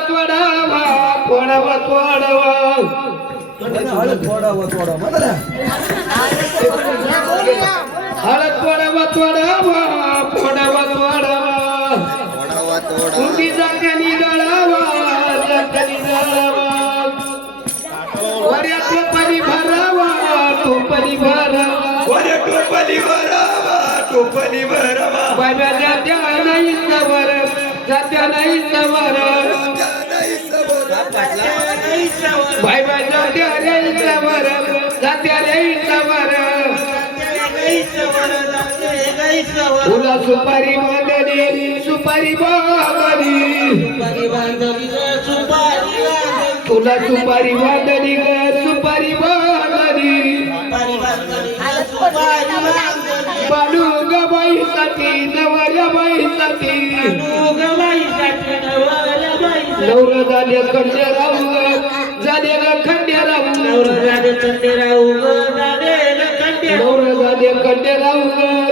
तोडावा तोडावा तोडावा हळद तोडावा तोडावा म्हणा हळद तोडावा तोडावा तोडावा तोडावा तुम्ही जात्यानी गळावा जात्यानी गळावा वऱ्यातलं पाणी भरावा टोपली भरावा वऱ्या टोपली भरावा टोपली भरावा बाबा जात्या नाही सवर जात्या नाही सवर बाबा जात्या नाही सवर जात्या नाही सवर तुला सुपारी बांधली सुपारी बांधली तुला सुपारी बांधली ग सुपारी बांधली बालू ग बाईसाठी नवऱ्या बाईसाठी नवरा झाले खंडे राहू ग झाले ग खंडे राहू नवरा झाले खंडे राहू ग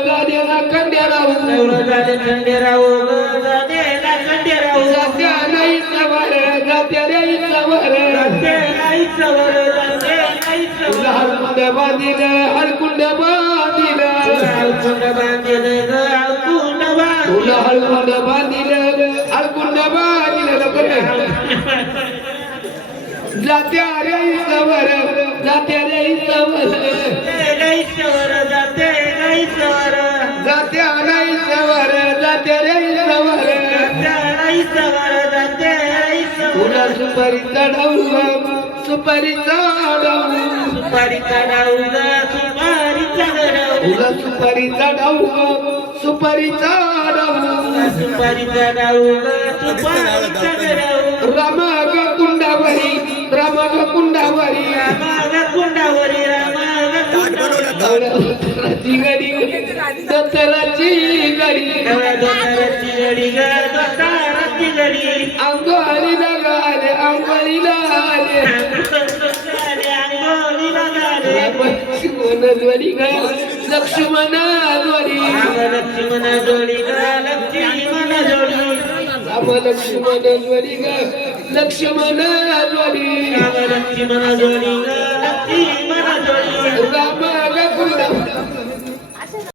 झाले ग खंडे राहू जात्या नाही सवर जात्या नाही सवर तुला हरकुंड बांधिलं हरकुंड बांधिलं तुला हरकुंड बांधिलं हरकुंड बांधिलं जात्या रे सवर जात्या रे सवर जात्या नाही सवर जात्या रे सवर तुला सुपारी चढवू सुपारी चढवू तुला सुपारी चढवू सुपारी चढवू रामाग कुंडावरी रामाग कुंडावरी दत्तराची गडी दत्तराची गडी अंगोली लगाले अंगोली लगाले लक्ष्मण जोडी ग लक्ष्मण जोडी राम लक्ष्मण जोडी ग लक्ष्मण जोडी राम ग कुंड